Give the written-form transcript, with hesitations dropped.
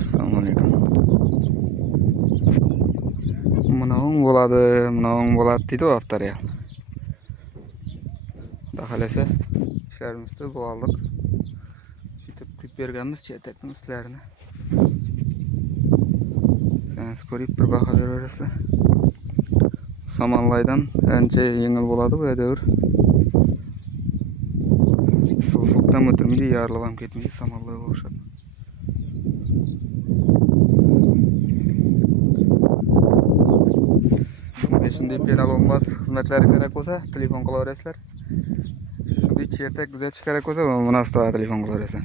Assalomu alaykum. Munavun bo'ladi deydi u avtorial. Dahalasa ishlarimizda bo'ldik. Shitib quyib berganmiz chetakning uslarini. Siz ko'rib bir baho beraverasizlar. Samanlaydan ancha yengil bo'ladi bu davr. Suqdan o'tirmaydi, yarilib ham ketmaydi, samanlayga o'xshab. Shunday penal olmaz xizmatlari kerak bo'lsa, telefon qilaverasizlar. Shunday chetak kuzatish kerak bo'lsa, mana bu telefon qilaverasizlar.